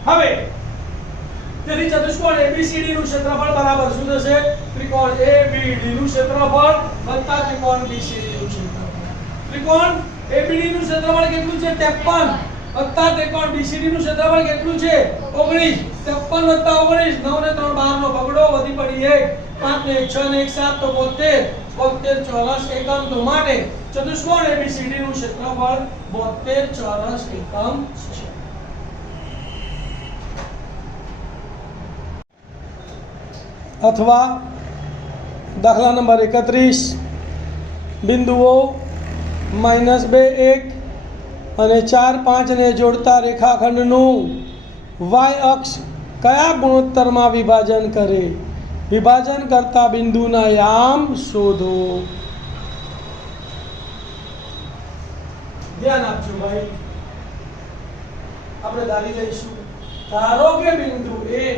હવે તેથી ચતુષ્કોણ ABCD નું ક્ષેત્રફળ બરાબર શું થશે ત્રિકોણ ABD નું ક્ષેત્રફળ વત્તા ત્રિકોણ BCD નું ક્ષેત્રફળ ત્રિકોણ ABD નું ક્ષેત્રફળ કેટલું છે 53 વત્તા ત્રિકોણ BCD નું ક્ષેત્રફળ કેટલું છે 19 53 વત્તા 19 9 ને 3 12 નો બગડો વધી પડી 1 5 ને 1 6 ને 1 7 તો 72 ચોરસ એકમ તો માટે ચતુષ્કોણ ABCD નું ક્ષેત્રફળ 72 ચોરસ એકમ છે અથવા દાખલા નંબર 31 બિંદુઓ -2 1 અને 4 5 ને જોડતા રેખાખંડનું y અક્ષ કયા ગુણોત્તરમાં વિભાજન કરે વિભાજન કરતા બિંદુના યામ શોધો ધ્યાન આપજો ભાઈ આપણે ધારી લઈશું ધારો કે બિંદુ A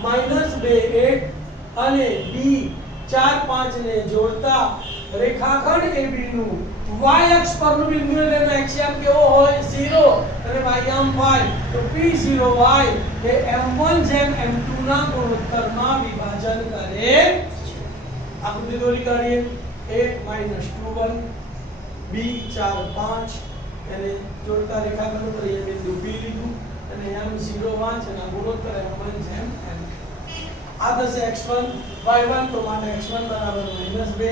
-2 1 અને B 4 5 ને જોડતા રેખાખંડ AB નું y અક્ષ પરનું બિંદુ એટલે એનો એક્સિયમ કેવો હોય 0 અને y યામ y તો P0y એ m1 જેમ m2 ના ગુણોત્તરમાં વિભાજન કરે આકૃતિ દોરી કાઢીએ A -21 B 4 5 એને જોડતા રેખાખંડ પર એ બિંદુ P લીધું અને m0 5 અને ગુણોત્તર m1 જેમ m આ થશે x1 y1 તો માટે x1 બરાબર -2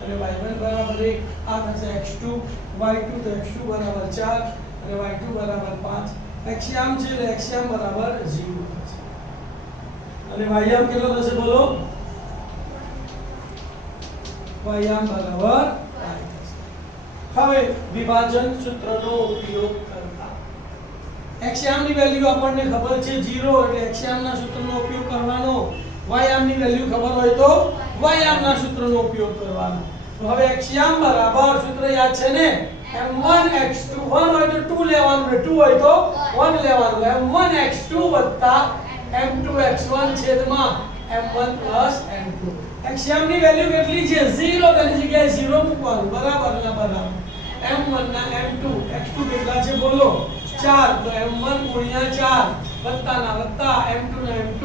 અને y1 બરાબર 1 આ થશે x2 y2 તો x2 બરાબર 4 અને y2 બરાબર 5 એક્સિયમ છે એટલે એક્સિયમ બરાબર 0 થશે અને y કેટલો થશે બોલો y બરાબર 5 થશે હવે વિભાજન સૂત્રનો ઉપયોગ કરતા એક્સિયમ ની વેલ્યુ આપણને ખબર છે 0 એટલે એક્સિયમ ના સૂત્રનો ઉપયોગ કરવાનો y ની વેલ્યુ ખબર હોય તો y ના સૂત્રનો ઉપયોગ કરવાનો તો હવે એક્સિયમ બરાબર સૂત્ર યાદ છે ને m1 x2 1 હોય તો 2 લેવાનું ને 2 હોય તો 1 લેવાનું m1 x2 m2 x1 છેદમાં m1 m2 એક્સિયમ ની વેલ્યુ કેટલી છે 0 તેની જગ્યાએ 0 મૂકવાનું બરાબર ના બરાબર m1 ના m2 x2 કેટલા છે બોલો 4 તો m1 ગુણ્યા 4 વત્તાના વત્તા m2 ના m2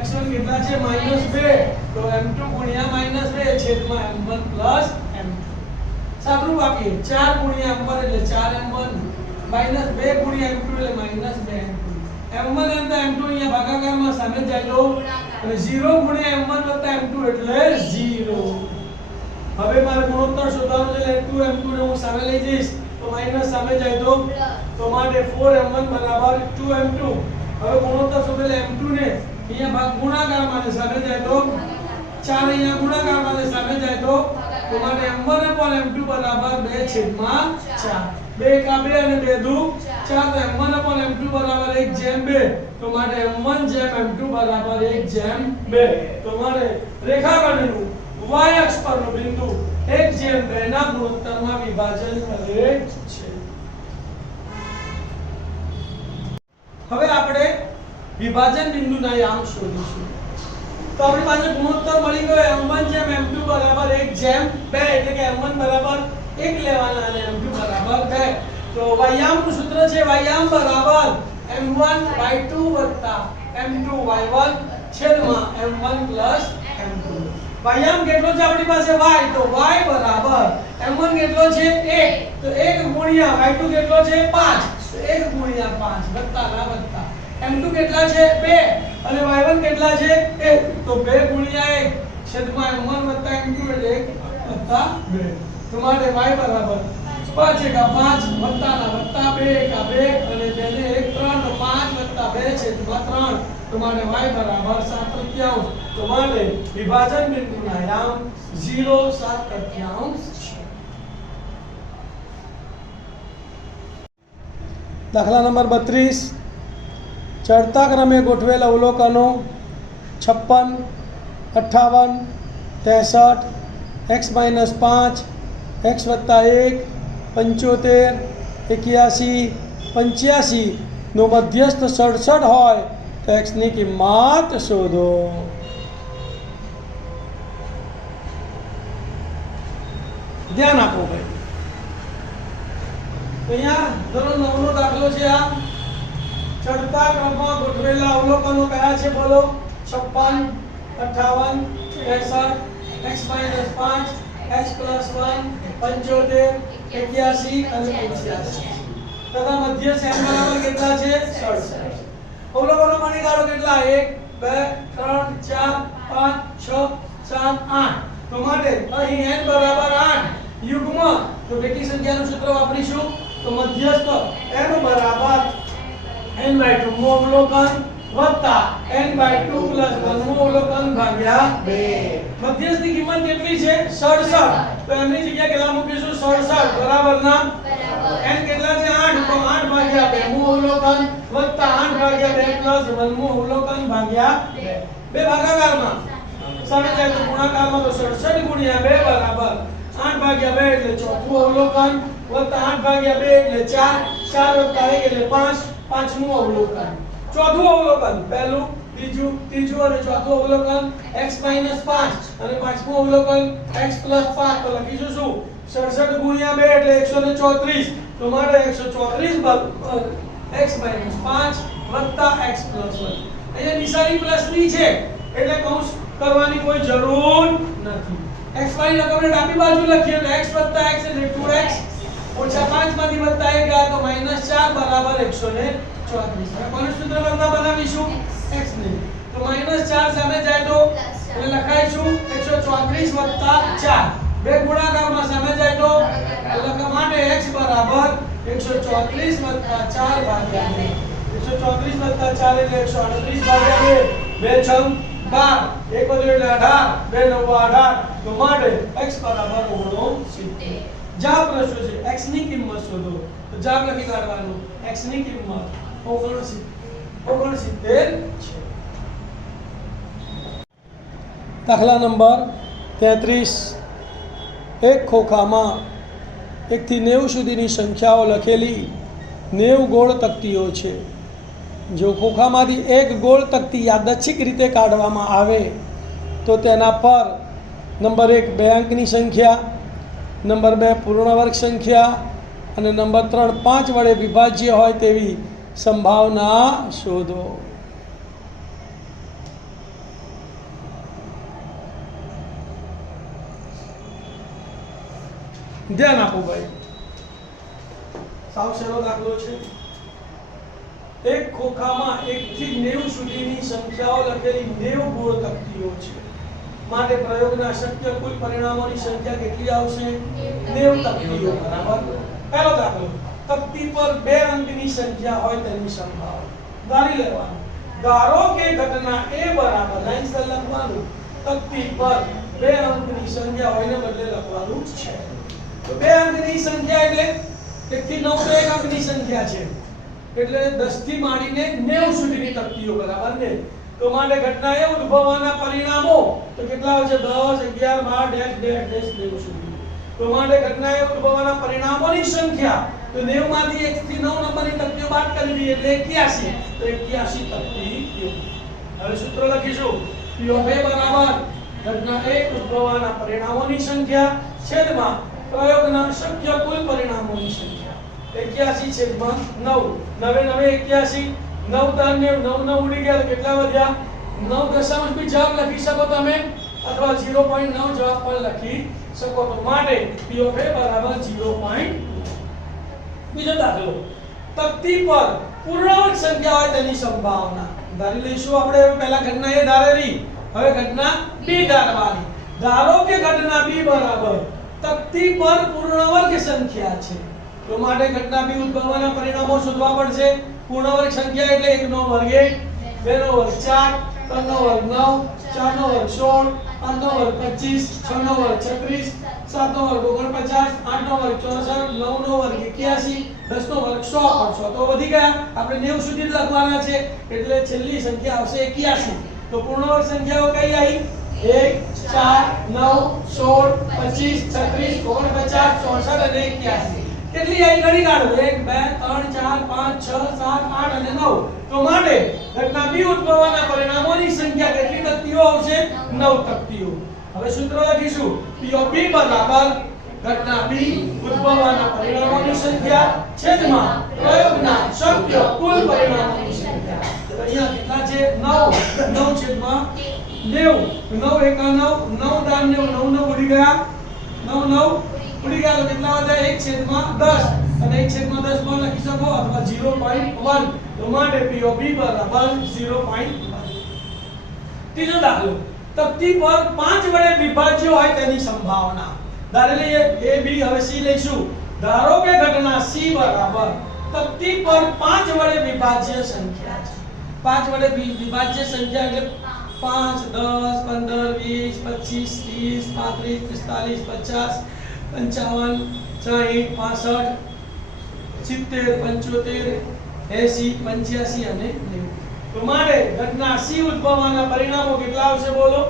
x1 કેટલા છે -2 તો m2 ગુણ્યા -2 છેદમાં m1 m2 સાદરૂપ આપીએ 4 ગુણ્યા m1 એટલે 4m1 -2 ગુણ્યા m2 એટલે -2m2 m1 અને m2 અહીંયા ભાગાકારમાં સામે જાય તો અને 0 ગુણ્યા m1 m2 એટલે 0 હવે મારે ગુણોત્તર શોધવાનો છે એટલે m2 ને હું સામે લઈ જઈશ તો માઈનસ સામે જાય તો માટે 4m1 બરાબર 2m2 હવે ગુણોત્તર શોધે એટલે m2 ને અહીંયા ભાગ ગુણાકારમાં ને સામે જાય તો 4 અહીંયા ગુણાકારમાં ને સામે જાય તો માટે m1 m2 બરાબર 2/4 2 કા 2 અને 2 દુ 4 તો m1 m2 બરાબર 1/2 તો માટે m1 જેમ m2 બરાબર 1/2 તો મારે રેખાખંડનું y અક્ષ પરનું બિંદુ 1/2 ના ગુણોત્તરમાં વિભાજન કરે છે હવે આપણે વિભાજન બિંદુના યામ શોધીશું. તો આપણી પાસે ગુણોત્તર મળી ગયો m1 જેમ m2 બરાબર 1 જેમ 2 એટલે કે m1 બરાબર 1 લેવાના અને m2 બરાબર 2. તો y-યામનું સૂત્ર છે y-યામ બરાબર m1y2 વત્તા m2y1 છેદમાં m1 પ્લસ m2. y-યામ કેટલો છે આપણી પાસે y, તો y બરાબર m1 કેટલો છે 1, તો 1 ગુણ્યા y2 કેટલો છે 5, તો 1 ગુણ્યા 5 વત્તા ના વત્તા m2 કેટલા છે 2 અને y1 કેટલા છે 1, તો 2 ગુણ્યા 1 છેદમાં m1 વત્તા m2 એટલે 1 વત્તા 2. તો માટે y બરાબર 5 એકા 5 વત્તા ના વત્તા 2 એકા 2 અને 2 ને 1 3, તો 5 વત્તા 2 છેદમાં 3. તો માટે y બરાબર 7/3. તો માટે વિભાજન બિંદુના યામ 0 7/3 છે. દાખલા નંબર 32. ચડતા ક્રમે ગોઠવેલ અવલોકનો 56, 58, 63, x - 5, x + 1, 75, 81, 85 નો મધ્યસ્થ 67 હોય તો x ની કિંમત શોધો. ધ્યાન આપો ભાઈ. અહીંયા ધોરણ 9 નો દાખલો છે. આ ચડતા ક્રમમાં ગોઠવેલા અવલોકનો કયા છે બોલો? 56, 58, 63, x - 5, x + 1, 75, 81 અને 85 તથા મધ્યસ્થ m બરાબર કેટલા છે 67. અવલોકનો માની કાઢો કેટલા? 1 2 3 4 5 6 7 8. તો માટે અહીં n બરાબર 8 યુગ્મ, તો બેકી સંખ્યાનું સૂત્ર વાપરીશું. તો મધ્યસ્થ m બરાબર n/2 નું અવલોકન વત્તા n/2 + 1 નું અવલોકન ભાગ્યા 2. મધ્યસ્થની કિંમત કેટલી છે 67, તો m ની જગ્યાએ કેટલા મૂકીશું 67 બરાબર ના n કેટલા છે 8, તો 8 ભાગ્યા 2 નું અવલોકન વત્તા 8 ભાગ્યા 2 + 1 નું અવલોકન ભાગ્યા 2. બે ભાગાકારમાં સામે જાય તો ગુણાકારમાં, તો 67 ગુણ્યા 2 બરાબર 8 ભાગ્યા 2 એટલે ચોથું અવલોકન વત્તા 8 ભાગ્યા 2 એટલે 4, 4 વત્તા 1 એટલે 5, પાંચમું અવલોકન. ચોથું અવલોકન પહેલું, બીજું, ત્રીજું અને ચોથું અવલોકન x - 5 અને પાંચમું અવલોકન x + 5. તો લખીશું શું 67 ગુણ્યા 2 એટલે 134. તો માટે 134 x - 5 વત્તા x + 1. અહીંયા નિશાની પ્લસની છે એટલે કૌંસ કરવાની કોઈ જરૂર નથી. x y રકમને ડાબી બાજુ લખીએ તો x + x એટલે 2x ઓછા 5 માંથી વત્તા 1 ગયા તો -4 બરાબર 134. હવે કોનું સૂત્ર બદલા બનાવીશું x ને, તો -4 સામે જાય તો એટલે લખાઈશું 134 + 4. બે ગુણાકારમાં સામે જાય તો લખવા માટે x બરાબર 134 + 4 ભાગ્યા 2. 134 + 4 એટલે 138 ભાગ્યા 2. 2 6 12, 1 વધ્યો એટલે 18, 2 9 18. તો માટે x બરાબર 69. જવાબ પ્રશ્ન છે x ની કિંમત શોધો. તો જવાબ લખી કાઢવાનું x ની કિંમત 69 છે. દાખલા નંબર 33. એક ખોખામાં 1 થી 90 સુધીની સંખ્યાઓ લખેલી 90 ગોળ તકતીઓ છે. જો ખોખામાંથી એક ગોળ તકતી યાદચ્છિક રીતે કાઢવામાં આવે તો તેના પર નંબર 1 2 અંકની સંખ્યા, નંબર 2 પૂર્ણ વર્ગ સંખ્યા અને નંબર 3 5 વડે વિભાજ્ય હોય તેવી સંભાવના શોધો. ધ્યાન આપો ભાઈ. સાવ સરળ દાખલો છે. એક ખોખામાં 1 થી 90 સુધીની સંખ્યાઓ લખેલી 90 ગોળ તકતીઓ છે. માટે પ્રયોગના શક્ય કુલ પરિણામોની સંખ્યા કેટલી આવશે 90 તકતીઓ બરાબર. પહેલો દાખલો, તકતી પર 2 અંકની સંખ્યા હોય તેની સંભાવના ધારી લેવાનું. ધારો કે ઘટના a બરાબર લાઈન પર લખવાનું, તકતી પર 2 અંકની સંખ્યા હોય ને બદલે લખવાનું છે. તો 2 અંકની સંખ્યા એટલે 1 થી 9 તો 1 અંકની સંખ્યા છે એટલે 10 થી માંડીને 90 સુધીની તકતીઓ બરાબર ને. તો માટે ઘટનાએ ઉદ્ભવવાના પરિણામો તો કેટલા આવશે 10 11 12 90 સુધી. તો માટે ઘટનાએ ઉદ્ભવવાના પરિણામોની સંખ્યા તો 90 માંથી 1 થી 9 નંબરની તકતીઓ બાદ કરી દઈએ એટલે 81 તો 81 તકતીઓ. હવે સૂત્ર લખીશું P of A બરાબર ઘટના 1 ઉદ્ભવવાના પરિણામોની સંખ્યા છેદમાં પ્રયોગના શક્ય કુલ પરિણામોની સંખ્યા 81 છેદમાં 9 9 81 9 9 ઉડી ગયા કેટલા વધ્યા 9 દશાંશ બી જવાબ લખી શકો તમે અથવા 0.9 જવાબ પણ લખી શકો તો માટે P of A બરાબર 0.2. બીજો દાખલો તકતી પર પૂર્ણાંક સંખ્યા હોય તેની સંભાવના ધારી લઈશું આપણે. પહેલા ઘટના A ધારેલી, હવે ઘટના B ધારવાની. ધારો કે ઘટના B બરાબર તકતી પર પૂર્ણાંક સંખ્યા છે તો માટે ઘટના B ઉદ્ભવવાના પરિણામો શોધવા પડશે. પૂર્ણાંક સંખ્યા એટલે 1 નો વર્ગ 1, 2 નો વર્ગ 4, 3 નો વર્ગ 9, 4 નો વર્ગ 16, 5 નો વર્ગ 25, 6 નો વર્ગ 36, 7 નો વર્ગ 49, 8 નો વર્ગ 64, 9 નો વર્ગ 81, 10 નો વર્ગ 100 તો વધી ગયા. આપણે 90 સુધી જ લખવાના છે એટલે છેલ્લી સંખ્યા આવશે 81. તો પૂર્ણાંક સંખ્યાઓ કઈ આવી 1, 4, 9, 16, 25, 36, 49, 64 અને 81. કેટલી આવી ગણી કાઢો 1 2 3 4 5 6 7 8 અને 9. તો માટે ઘટના B ઉદ્ભવવાના પરિણામોની સંખ્યા કેટલી તકતીઓ આવશે 9 તકતીઓ. હવે સૂત્ર લખીશું P of B બરાબર ઘટના B ઉદ્ભવવાના પરિણામોની સંખ્યા છેદમાં પ્રયોગના શક્ય કુલ પરિણામોની સંખ્યા. તો અહીંયા કેટલા છે 9 9 છેદમાં 90 9 1 9 9 દાન 9 9 ઉડી ગયા 9 9 ઉડી ગયા તો કેટલા વધ્યા 1 છેદમાં 10 અને 1 છેદમાં 10 પણ લખી શકો અથવા 0.1. તો માટે P of B બરાબર 0.1. ત્રીજો દાખલો તકતી પર 5 વડે વિભાજ્ય હોય તેની સંભાવના. ધારી લઈએ A B હવે C લઈશું. ધારો કે ઘટના C બરાબર તકતી પર 5 વડે વિભાજ્ય સંખ્યા છે. 5 વડે વિભાજ્ય સંખ્યા એટલે 5 10 15 20 25 30 35 45 50 55 60 65 70 75 80 85 અને 90. તો માટે ઘટના C ઉદ્ભવવાના પરિણામો કેટલા આવશે બોલો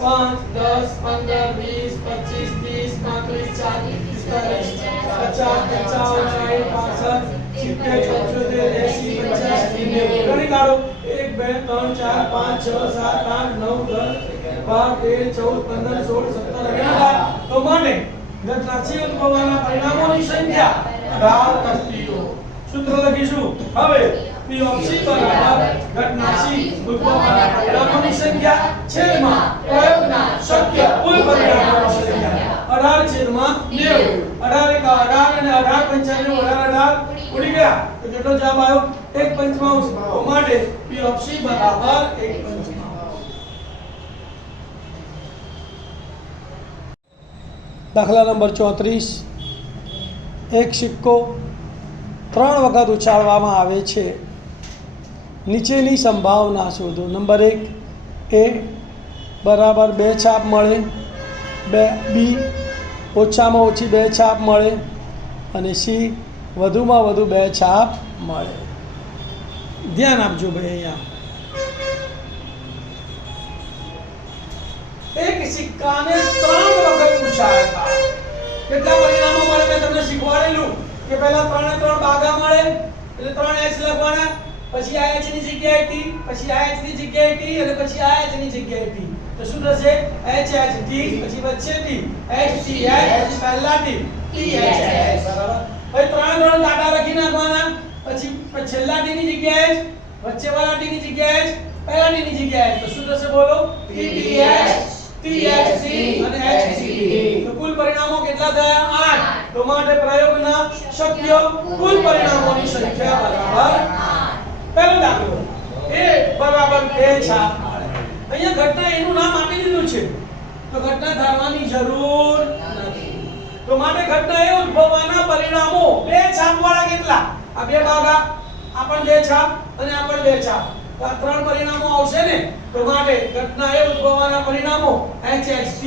5 10 15 20 25 30 35 40 45 50 60 70 80 85 90 ગણી કાઢો 1 2 3 4 5 6 7 8 9 10 12 13 14 15 16 17 18. તો માટે ઘટના C ઉદ્ભવવાના પરિણામોની સંખ્યા 18 તકતીઓ. સૂત્ર લખીશું હવે P of C બરાબર ઘટના C ઉદ્ભવવાના પરિણામોની સંખ્યા છેદમાં પ્રયોગના શક્ય કુલ પરિણામોની સંખ્યા 18 છેદમાં 90. 18 18 અને 18 95 18 ઉડી ગયા તો કેટલો જવાબ આવ્યો 1 પંચમાંશ. તો માટે P of C બરાબર 1 પંચમાંશ. દાખલા નંબર 34. એક સિક્કો 3 વખત ઉછાળવામાં આવે છે. નીચેની સંભાવના શોધો. નંબર 1 A બરાબર 2 છાપ મળે, B ઓછામાં ઓછી 2 છાપ મળે અને C વધુમાં વધુ 2 છાપ મળે. ધ્યાન આપજો ભાઈ. અહીંયા એક સિક્કાને 3 વખત ઉછાળતા કેટલા પરિણામો મળે મેં તમને શીખવાડેલું કે પહેલા 3 ને 3 ભાગા મળે એટલે 3h લખવાના, પછી આ h ની જગ્યાએ t, પછી આ h ની જગ્યાએ t અને પછી આ h ની જગ્યાએ t. તો શું થશે h h t પછી વચ્ચે t h t h પહેલા t t h h બરાબર. હવે 3 કાંટા લખી નાખવાના, પછી છેલ્લા t ની જગ્યાએ h, વચ્ચે વાળા t ની જગ્યાએ h, પહેલા t ની જગ્યાએ h. તો શું થશે બોલો t t h THC અને HCT. તો કુલ પરિણામો કેટલા થયા 8. તો માટે પ્રયોગના શક્ય કુલ પરિણામોની સંખ્યા બરાબર 8. પહેલો દાખલો A બરાબર 2 છાપ. અહીંયા ઘટના એનું નામ આપી દીધું છે તો ઘટના ધારવાની જરૂર નથી. તો માટે ઘટના એ ઉદ્ભવવાના પરિણામો 2 છાપ વાળા કેટલા આ બે ભાગા આ પણ 2 છાપ અને આ પણ 2 છાપ. આ 3 પરિણામો આવશે ને. તો માટે ઘટના એ ઉદ્ભવવાના પરિણામો HHT,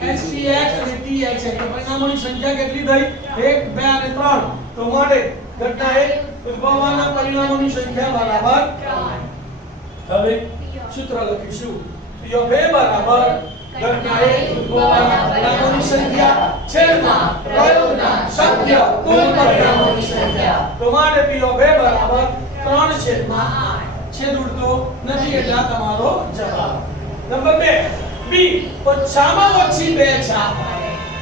HTH અને THH. તો પરિણામોની સંખ્યા કેટલી થઈ 1 2 અને 3. તો માટે ઘટના એ ઉદ્ભવવાના પરિણામોની સંખ્યા બરાબર 3. હવે સૂત્ર લખીશું P of A બરાબર ઘટના એ ઉદ્ભવવાના પરિણામોની સંખ્યા છેદમાં પ્રયોગના શક્ય કુલ પરિણામોની સંખ્યા. તો માટે P of A બરાબર 3/8. છેદ ઉડતો નથી એટલે આ તમારો જવાબ. નંબર 2 B ઓછામાં ઓછી 2 છાપ.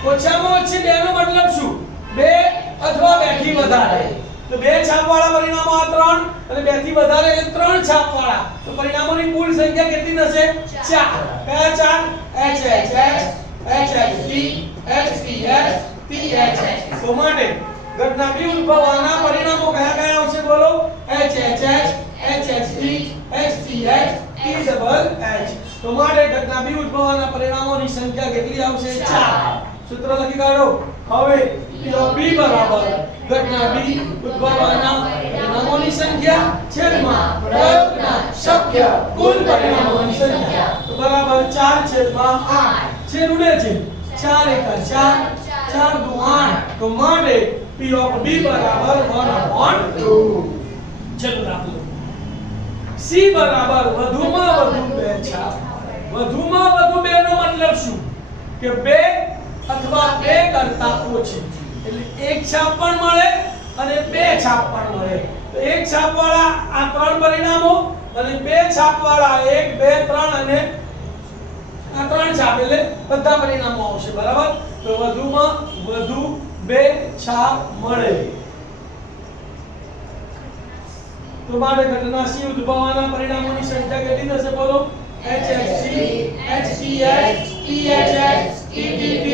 ઓછામાં ઓછી 2 નો મતલબ શું? 2 અથવા 2 થી વધારે. તો 2 છાપ વાળા પરિણામો આ 3 અને 2 થી વધારે એટલે 3 છાપ વાળા. તો પરિણામોની કુલ સંખ્યા કેટલી થશે? 4. કયા 4? HHH, HHT, HTH, THH. તો માટે ઘટના B ઉદ્ભવવાના પરિણામો કયા કયા આવશે બોલો? HHH, HHT, HTH, THH. તો માટે ઘટના B ઉદ્ભવવાના પરિણામોની સંખ્યા કેટલી આવશે? 4. સૂત્ર લખી કાઢો. હવે P of B બરાબર ઘટના B ઉદ્ભવવાના પરિણામોની સંખ્યા છેદમાં પ્રયોગના શક્ય કુલ પરિણામોની સંખ્યા. તો બરાબર 4/8. છેદ ઉડે છે. 4 × 4 4 × 8. તો માટે P of B બરાબર 1/2. ચલો દાખલો. C બરાબર વધુમાં વધુ 2 છાપ. વધુમાં વધુ 2 નો મતલબ શું? કે 2 અથવા 2 કરતા ઓછી. એટલે 1 છાપ પણ મળે અને 2 છાપ પણ મળે. તો 1 છાપ વાળા આ 3 પરિણામો અને 2 છાપ વાળા 1 2 3 અને આ 3 છાપ એટલે બધા પરિણામો આવશે. બરાબર. તો વધુમાં વધુ 2 છાપ મળે. તો માટે ઘટના C ઉદ્ભવવાના પરિણામોની સંખ્યા કેટલી થશે બોલો? HHT, HTH, THH, TTT,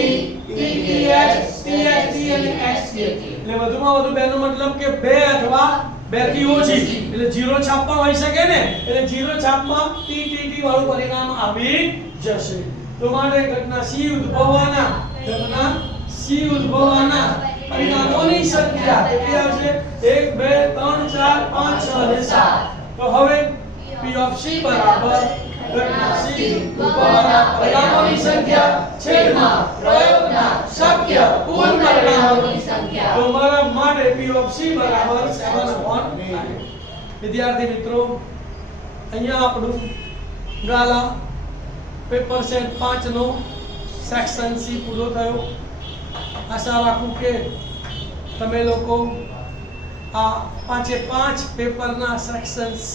TTH, THT અને HTH. એટલે વધુમાં વધુ 2 નો મતલબ કે 2 અથવા 2 થી ઓછી. એટલે 0 છાપ પણ હોઈ શકે ને. એટલે 0 છાપમાં TTT વાળું પરિણામ આવી જશે. તો માટે ઘટના C ઉદ્ભવવાના પરિણામોની સંખ્યા કેટલી આવશે? 1 2 3 4 5 6 અને 7. તો હવે P of C બરાબર ઘટના C ઉદ્ભવવાના પરિણામોની સંખ્યા છેદમાં પ્રયોગના શક્ય કુલ પરિણામોની સંખ્યા. તો મારા માટે P of C બરાબર 7/8. વિદ્યાર્થી મિત્રો, અહીંયા આપણું ગાલા પેપર સેટ 5 નો સેક્શન C પૂરો થયો. આશા રાખું કે તમે લોકો આ 5 પેપરના સેક્શન C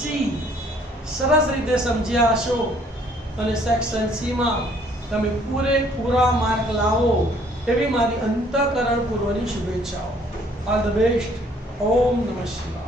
સરસ રીતે સમજ્યા હશો અને સેક્શન C માં તમે પૂરેપૂરા માર્ક લાવો એવી મારી અંતઃકરણ પૂર્વની શુભેચ્છાઓ. All the best. ઓમ નમઃ શિવાય.